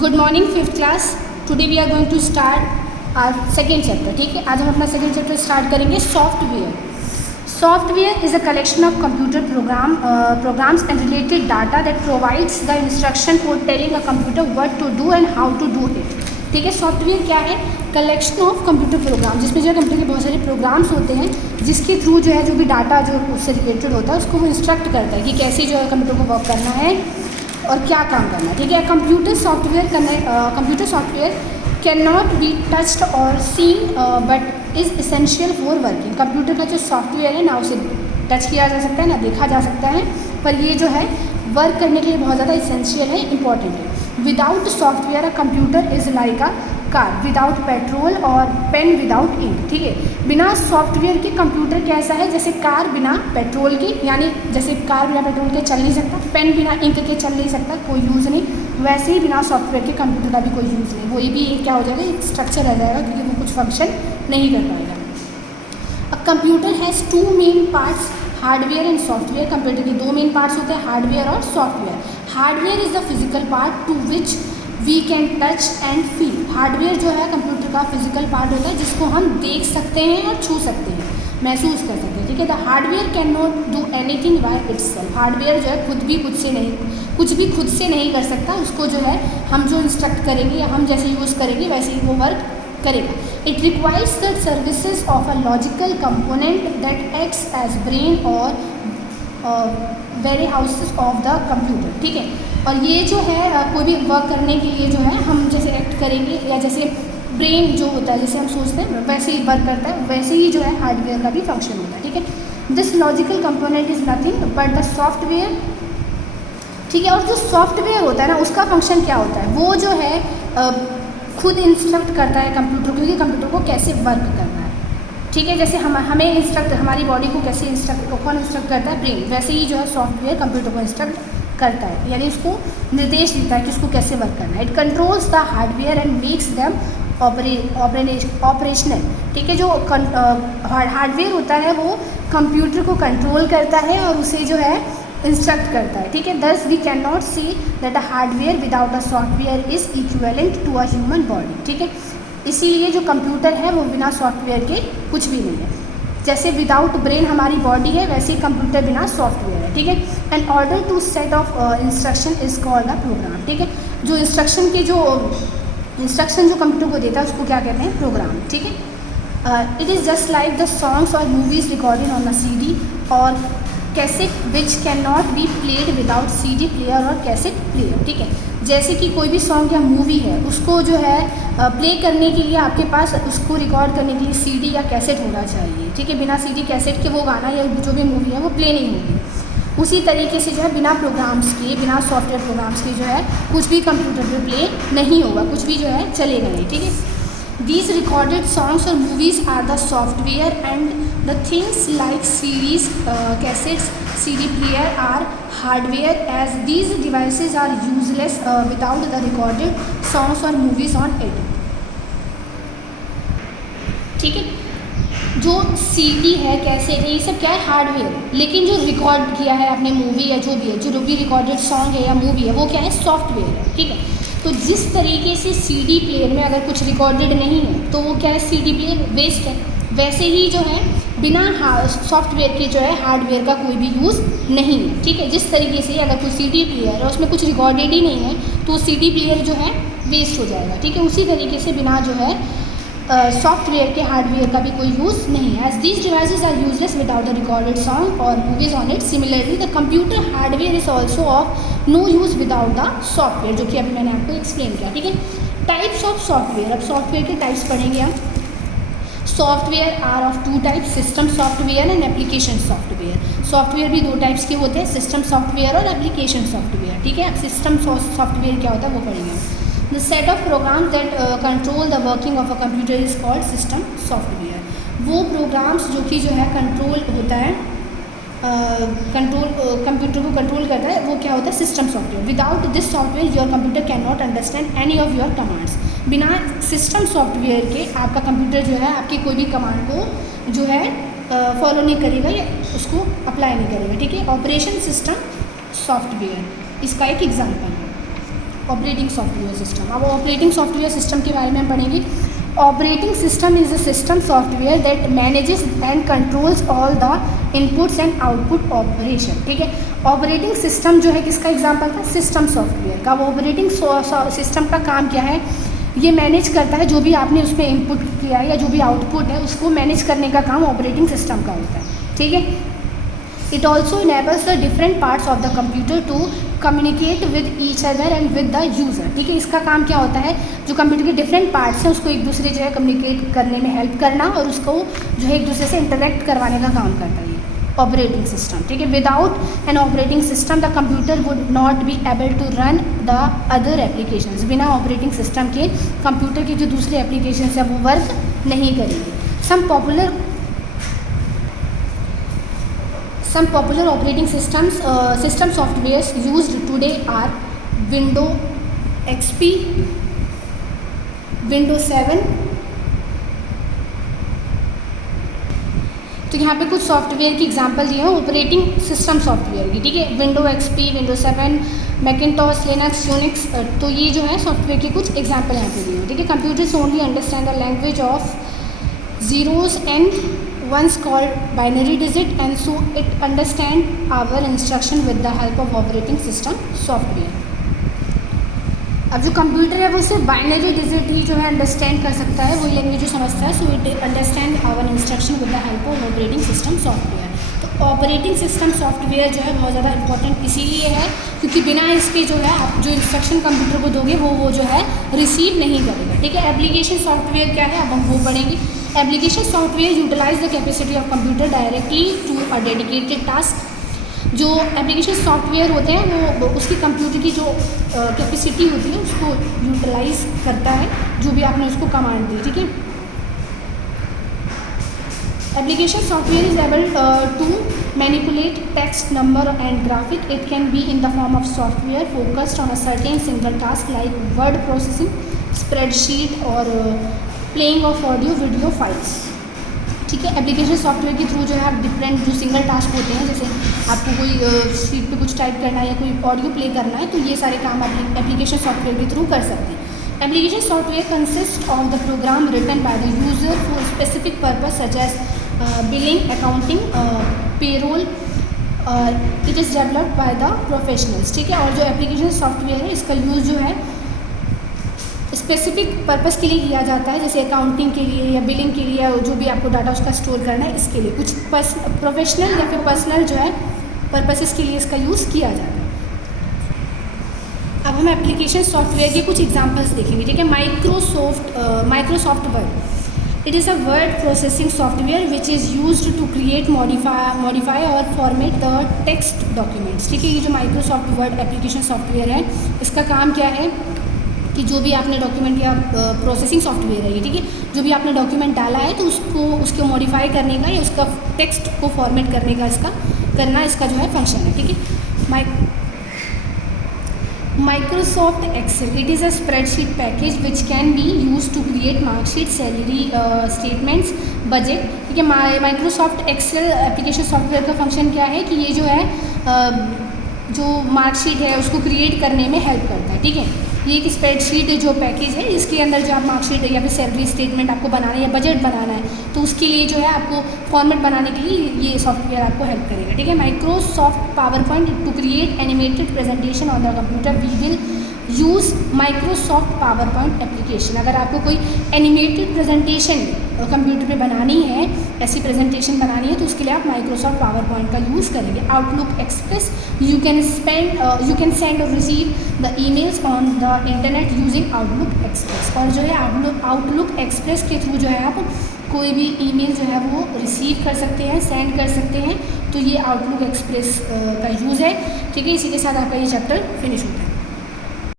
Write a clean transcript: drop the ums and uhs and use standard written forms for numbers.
Good morning fifth class. Today we are going to start our second chapter. ठीक है, आज हम अपना सेकेंड चैप्टर स्टार्ट करेंगे software. Software is a collection of computer programs and related data that provides the instruction for telling a computer what to do and how to do it. ठीक है, software क्या है? Collection of computer program, जिसमें जो है computer के बहुत सारे प्रोग्राम्स होते हैं जिसके थ्रू जो है जो भी डाटा जो उससे रिलेटेड होता है उसको वो इंस्ट्रक्ट करता है कि कैसे जो है कंप्यूटर को वर्क करना है और क्या काम करना है। ठीक है, computer software can not be touched और seen but is essential for working. Computer का जो सॉफ्टवेयर है ना उसे टच किया जा सकता है ना देखा जा सकता है, पर ये जो है वर्क करने के लिए बहुत ज़्यादा इसेंशियल है, इंपॉर्टेंट है। Without software a computer is like a car without petrol और पेन विदाउट इंक। ठीक है, बिना सॉफ्टवेयर के कंप्यूटर कैसा है? जैसे कार बिना पेट्रोल की, यानी जैसे कार बिना पेट्रोल के चल नहीं सकता, पेन बिना इंक के चल नहीं सकता, कोई यूज़ नहीं, वैसे ही बिना सॉफ्टवेयर के कंप्यूटर का भी कोई यूज़ नहीं। वो ये भी क्या हो जाएगा, एक स्ट्रक्चर रह जाएगा क्योंकि वो कुछ फंक्शन नहीं कर पाएगा। A computer has two main parts, hardware and software. Computer के दो मेन पार्ट्स होते हैं, हार्डवेयर और software. Hardware is the physical part to which we can touch and feel. Hardware जो है कंप्यूटर का फिजिकल पार्ट होता है जिसको हम देख सकते हैं और छू सकते हैं, महसूस कर सकते हैं। ठीक है, the hardware can not do anything by itself. Hardware जो है कुछ भी खुद से नहीं कर सकता, उसको जो है हम जो इंस्ट्रक्ट करेंगे या हम जैसे यूज़ करेंगे वैसे ही वो वर्क करेगा। It requires the services of a logical component that acts as brain और very houses of the computer. ठीक है, और ये जो है कोई भी वर्क करने के लिए जो है हम जैसे एक्ट करेंगे या जैसे ब्रेन जो होता है जैसे हम सोचते हैं वैसे ही वर्क करता है, वैसे ही जो है हार्डवेयर का भी फंक्शन होता है। ठीक है, this logical component is nothing but the software. ठीक है, और जो सॉफ्टवेयर होता है ना उसका फंक्शन क्या होता है? वो जो है खुद इंस्ट्रक्ट करता है कंप्यूटर को कि कंप्यूटर को कैसे वर्क करना है। ठीक है, जैसे हमें इंस्ट्रक्ट, हमारी बॉडी को कैसे कौन इंस्ट्रक्ट करता है? ब्रेन। वैसे ही जो है सॉफ्टवेयर कंप्यूटर को इंस्ट्रक्ट करता है, यानी उसको निर्देश देता है कि उसको कैसे वर्क करना है। It controls the hardware and makes them operational. ठीक है, जो हार्डवेयर होता है वो कंप्यूटर को कंट्रोल करता है और उसे जो है इंस्ट्रक्ट करता है। ठीक है, thus we can not see that a hardware without a software is equivalent to a human body. ठीक है, इसीलिए जो कंप्यूटर है वो बिना सॉफ्टवेयर के कुछ भी नहीं है। जैसे विदाउट ब्रेन हमारी बॉडी है, वैसे ही कंप्यूटर बिना सॉफ्टवेयर है। ठीक है, and order to set of instruction is called a program. ठीक है, जो इंस्ट्रक्शन जो कंप्यूटर को देता है उसको क्या कहते हैं? प्रोग्राम। ठीक है, it is just like the songs और movies recorded on a CD और cassette which can not be played without CD player और कैसेट प्लेयर। ठीक है, जैसे कि कोई भी सॉन्ग या मूवी है उसको जो है प्ले करने के लिए आपके पास उसको रिकॉर्ड करने के लिए CD या कैसेट होना चाहिए। ठीक है, बिना CD कैसेट के वो गाना या जो भी मूवी है वो प्ले नहीं होगी। उसी तरीके से जो है बिना प्रोग्राम्स के, बिना सॉफ्टवेयर प्रोग्राम्स के जो है कुछ भी कंप्यूटर पे प्ले नहीं होगा, कुछ भी जो है चलेगा नहीं। ठीक है, these recorded songs or movies are the software and the things like CDs, cassettes, CD player are hardware as these devices are useless without the recorded songs or movies on it. ठीक है, जो CD है, cassette है, ये सब क्या है? Hardware. लेकिन जो रिकॉर्ड किया है आपने मूवी या जो भी है, जो भी रिकॉर्डेड सॉन्ग है या मूवी है वो क्या है? सॉफ्टवेयर है। ठीक है, तो जिस तरीके से CD प्लेयर में अगर कुछ रिकॉर्डेड नहीं है तो वो क्या है? CD प्लेयर वेस्ट है। वैसे ही जो है बिना सॉफ्टवेयर के जो है हार्डवेयर का कोई भी यूज़ नहीं है। ठीक है, जिस तरीके से अगर कोई CD प्लेयर है उसमें कुछ रिकॉर्डेड ही नहीं है तो CD प्लेयर जो है वेस्ट हो जाएगा। ठीक है, उसी तरीके से बिना जो है सॉफ्टवेयर के हार्डवेयर का भी कोई यूज़ नहीं है। As these devices are useless without the recorded song और movies on it. Similarly the computer hardware is also of no use without the software, जो कि अभी मैंने आपको एक्सप्लेन किया। ठीक है, टाइप्स ऑफ सॉफ्टवेयर। अब सॉफ्टवेयर के टाइप्स पढ़ेंगे हम। Software are of two types, system software and application software. Software भी दो टाइप्स के होते हैं, सिस्टम सॉफ्टवेयर और एप्लीकेशन सॉफ्टवेयर। ठीक है, अब सिस्टम सॉफ्टवेयर क्या होता है वो पढ़ेंगे। The set of programs that control the working of a computer is called system software. वो प्रोग्राम्स जो कि जो है कंट्रोल होता है, कंप्यूटर को कंट्रोल करता है, वो क्या होता है? System software. Without this software your computer can not understand any of your commands. बिना सिस्टम सॉफ्टवेयर के आपका कंप्यूटर जो है आपकी कोई भी कमांड को जो है फॉलो नहीं करेगा या उसको अप्लाई नहीं करेगा। ठीक है, ऑपरेशन सिस्टम सॉफ्टवेयर इसका एक एग्जाम्पल है। Operating software system. अब ऑपरेटिंग सॉफ्टवेयर सिस्टम के बारे में हम पढ़ेंगे। Operating system is a system software that manages and controls all the inputs and output operation. ठीक है, ऑपरेटिंग सिस्टम जो है किसका एग्जाम्पल था? सिस्टम सॉफ्टवेयर का। ऑपरेटिंग सिस्टम का काम क्या है? ये मैनेज करता है जो भी आपने उसमें इनपुट किया है या जो भी आउटपुट है उसको मैनेज करने का काम ऑपरेटिंग सिस्टम का होता है। ठीक है, it also enables the different parts of the computer to communicate with each other and with the user. ठीक है, इसका काम क्या होता है? जो कंप्यूटर के डिफरेंट पार्ट्स हैं उसको एक दूसरे जो है कम्युनिकेट करने में हेल्प करना और उसको जो है एक दूसरे से इंटरेक्ट करवाने का काम करता है ऑपरेटिंग सिस्टम। ठीक है, without an operating system the computer would not be able to run the other applications. बिना ऑपरेटिंग सिस्टम के कंप्यूटर की जो दूसरे एप्लीकेशंस है वो वर्क नहीं करेंगे। Some popular operating system softwares used today are window XP, window 7। तो यहाँ पे कुछ सॉफ्टवेयर की एग्जांपल दिए हैं ऑपरेटिंग सिस्टम सॉफ्टवेयर की। ठीक है, window XP, window 7, Macintosh, Linux, Unix. तो ये जो है सॉफ्टवेयर के कुछ एग्जांपल यहाँ पे दिए हैं। ठीक है, computers only understand the language of zeros and ones called binary digit, and so it understand our instruction with the help of operating system software। अब जो कंप्यूटर है वो सिर्फ बाइनरी डिजिट ही जो है अंडरस्टैंड कर सकता है, वही लैंग्वेज जो समझता है। So it understand our instruction with the help of operating system software. तो ऑपरेटिंग सिस्टम सॉफ्टवेयर जो है बहुत ज़्यादा इंपॉर्टेंट इसीलिए है क्योंकि बिना इसके जो है आप जो इंस्ट्रक्शन कंप्यूटर को दोगे वो जो है रिसीव नहीं करेगा। ठीक है, एप्लीकेशन सॉफ्टवेयर क्या है अब हम वो पढ़ेंगे। Application software utilise the capacity of computer directly to a dedicated task. जो एप्लीकेशन सॉफ्टवेयर होते हैं वो उसकी कंप्यूटर की जो कैपेसिटी होती है उसको यूटिलाइज करता है, जो भी आपने उसको कमांड दी। ठीक है, application software is able to manipulate text, number and graphic. It can be in the form of software focused on a certain single task like word processing, spreadsheet और playing of audio video files. ठीक है, application software के through जो है आप different जो single task होते हैं, जैसे आपको कोई शीट पे कुछ टाइप करना है या कोई ऑडियो प्ले करना है, तो ये सारे काम आप एप्लीकेशन सॉफ्टवेयर के थ्रू कर सकते हैं। Application software consist of the program written by the user for specific purpose such as billing, accounting, payroll. It is developed by the professionals. ठीक है, और जो एप्लीकेशन सॉफ्टवेयर है इसका यूज़ जो है स्पेसिफिक पर्पस के लिए किया जाता है, जैसे अकाउंटिंग के लिए या बिलिंग के लिए, या जो भी आपको डाटा उसका स्टोर करना है इसके लिए। कुछ प्रोफेशनल या फिर पर्सनल जो है पर्पसेस के लिए इसका यूज़ किया जाता है। अब हम एप्लीकेशन सॉफ्टवेयर के कुछ एग्जांपल्स देखेंगे। ठीक है, Microsoft Word. It is a word processing software which is used to create, modify और फॉर्मेट द टेक्स्ट डॉक्यूमेंट्स। ठीक है, ये जो माइक्रोसॉफ्ट वर्ड एप्लीकेशन सॉफ्टवेयर है इसका काम क्या है कि जो भी आपने डॉक्यूमेंट या प्रोसेसिंग सॉफ्टवेयर है ये, ठीक है, जो भी आपने डॉक्यूमेंट डाला है तो उसको मॉडिफाई करने का या उसका टेक्स्ट को फॉर्मेट करने का इसका जो है फंक्शन है। ठीक है, Microsoft Excel. It is a spreadsheet package which can be use to create marksheet, salary statements, budget. ठीक है, माइक्रोसॉफ्ट एक्सेल एप्लीकेशन सॉफ्टवेयर का फंक्शन क्या है कि ये जो है जो मार्कशीट है उसको क्रिएट करने में हेल्प करता है। ठीक है, ये एक स्प्रेडशीट जो पैकेज है इसके अंदर जो आप मार्कशीट या फिर सैलरी स्टेटमेंट आपको बनाना है या बजट बनाना है तो उसके लिए जो है आपको फॉर्मेट बनाने के लिए ये सॉफ्टवेयर आपको हेल्प करेगा। ठीक है, Microsoft PowerPoint to create animated presentation on the computer we will use Microsoft PowerPoint application. अगर आपको कोई एनिमेटेड प्रेजेंटेशन कंप्यूटर पे बनानी है, ऐसी प्रेजेंटेशन बनानी है तो उसके लिए आप माइक्रोसॉफ्ट पावर पॉइंट का यूज़ करेंगे। Outlook Express, you can send और receive the emails on the internet using Outlook Express. और जो है आउटलुक एक्सप्रेस के थ्रू जो है आप कोई भी ईमेल जो है वो रिसीव कर सकते हैं, सेंड कर सकते हैं। तो ये आउटलुक एक्सप्रेस का यूज़ है। ठीक है, इसी के साथ आपका ये चैप्टर फिनिश होता है।